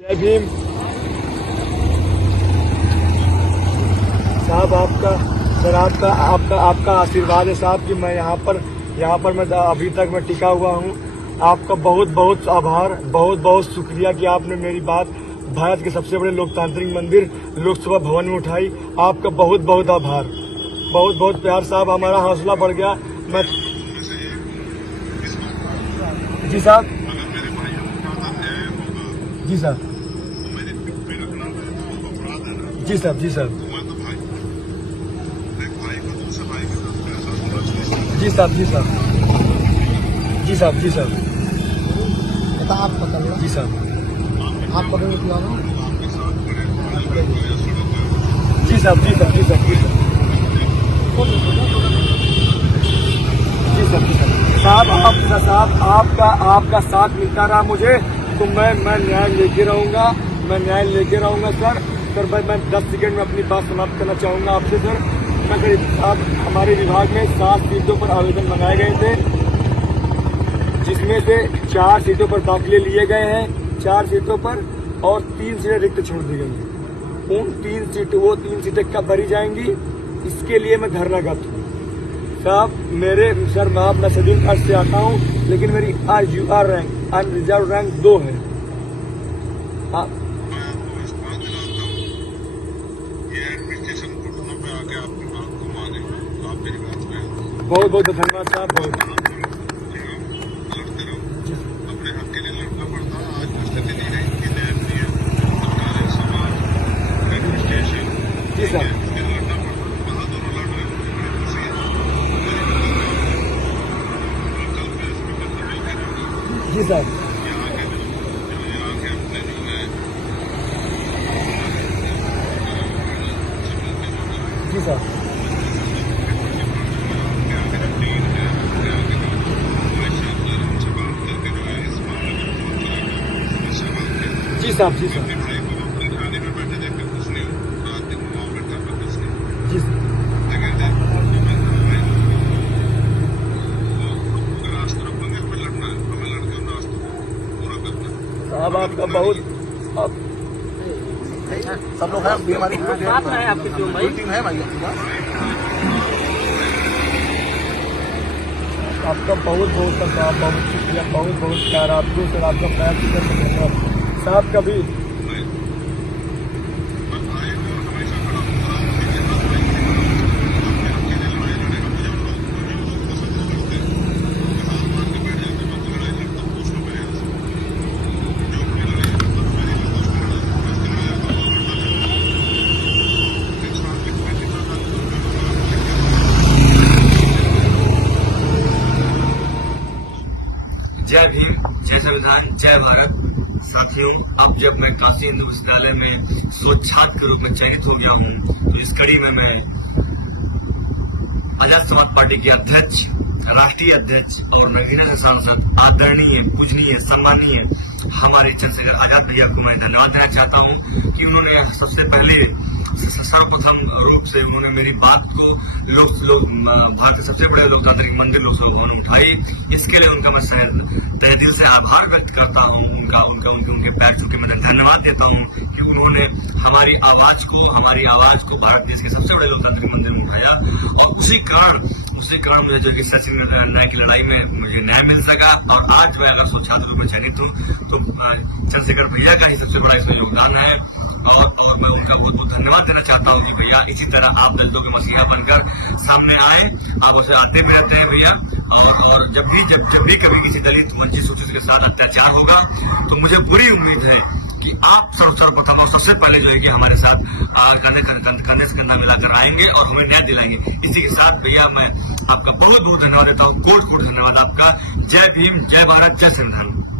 जय भीम साहब, आपका आशीर्वाद है साहब कि मैं यहाँ पर मैं अभी तक मैं टिका हुआ हूँ। आपका बहुत बहुत आभार, बहुत बहुत शुक्रिया कि आपने मेरी बात भारत के सबसे बड़े लोकतांत्रिक मंदिर लोकसभा भवन में उठाई। आपका बहुत बहुत आभार, बहुत बहुत प्यार साहब। हमारा हौसला बढ़ गया। मैं जी साहब, जी साहब, जी साहब, जी साहब, जी साहब, जी साहब, जी साहब, जी साहब, आप पकड़ जी साहब, आप पकड़ जी साहब, जी साहब, जी साहब, जी साहब, जी साहब, आपका साथ मिलता रहा मुझे तो मैं न्याय लेके रहूंगा। सर मैं 10 सेकंड में अपनी बात समाप्त करना चाहूंगा आपसे। सर आप हमारे विभाग में 7 सीटों पर आवेदन मंगाए गए थे, जिसमें से 4 सीटों पर दाखिले लिए गए हैं, 4 सीटों पर, और 3 सीटें रिक्त छोड़ दी गई हैं। वो 3 सीटें कब भरी जाएंगी, इसके लिए मैं धरनागत हूँ साहब। मैं शेड्यूल कास्ट से आता हूँ, लेकिन मेरी RUR रैंक, अनरिजर्व रैंक 2 है। बहुत बहुत धन्यवाद साहब। बहुत अपने हक के लिए लड़ना पड़ता। आज स्थिति नहीं रही कि न्याय नहीं है, सरकारी समाज, एडमिनिस्ट्रेशन, जी सर, लड़ना पड़ता। वहाँ दोनों लड़ रहे हैं। जी सर, यहाँ के अपने जो है जी सर, जी साहब, जी साहब, थाने में बैठे देख कर कुछ नहीं हो, रात दिन मामला कर कुछ नहीं, जी रास्ते रखेंगे। हमें लड़ना है, हमें लड़के उन रास्तों को पूरा करना है साहब। आपका बहुत सब लोग हैं, हमारी टीम है भाई। आपका बहुत बहुत धन्यवाद, बहुत शुक्रिया, बहुत बहुत प्यार आपको सर। आपका प्यार साहब कभी जय भीम, जय संविधान, जय भारत। साथियों, अब जब मैं काशी हिंदू विश्वविद्यालय में स्वच्छात के रूप में चयनित हो गया हूं, तो इस कड़ी में मैं आजाद समाज पार्टी के अध्यक्ष, राष्ट्रीय अध्यक्ष और नगीना के सांसद आदरणीय, पूजनीय, सम्मानीय हमारे चंद्रशेखर आजाद भैया को मैं धन्यवाद देना चाहता हूँ कि उन्होंने सबसे पहले सर्वप्रथम रूप से उन्होंने मेरी बात को भारत के सबसे बड़े लोकतांत्रिक मंदिर लोकसभा भवन में उठाई। इसके लिए उनका मैं तहे दिल से आभार व्यक्त करता हूँ। उनके पैर छू के मैं धन्यवाद देता हूँ कि उन्होंने हमारी आवाज को भारत देश के सबसे बड़े लोकतांत्रिक मंदिर में उठाया और उसी कारण मुझे जो कि सचिन न्याय की लड़ाई में मुझे न्याय मिल सका और आज मैं अगर छात्र रूप में चयनित हूँ तो चंद्रशेखर भैया का ही सबसे बड़ा इसमें योगदान है और मैं उनका बहुत बहुत धन्यवाद देना चाहता हूँ कि भैया इसी तरह आप दलितों के मसीहा बनकर सामने आए। आप उसे आते भी रहते हैं भैया और जब भी कभी किसी दलित वंचित शोषित के साथ अत्याचार होगा तो मुझे बुरी उम्मीद है कि आप सर्वप्रथम और सबसे पहले जो है कि हमारे साथ कंधे से कंधा मिलाकर आएंगे और हमें न्याय दिलाएंगे। इसी के साथ भैया मैं आपका बहुत बहुत धन्यवाद देता हूँ। कोट कोट धन्यवाद आपका। जय भीम, जय भारत, जय संविधान।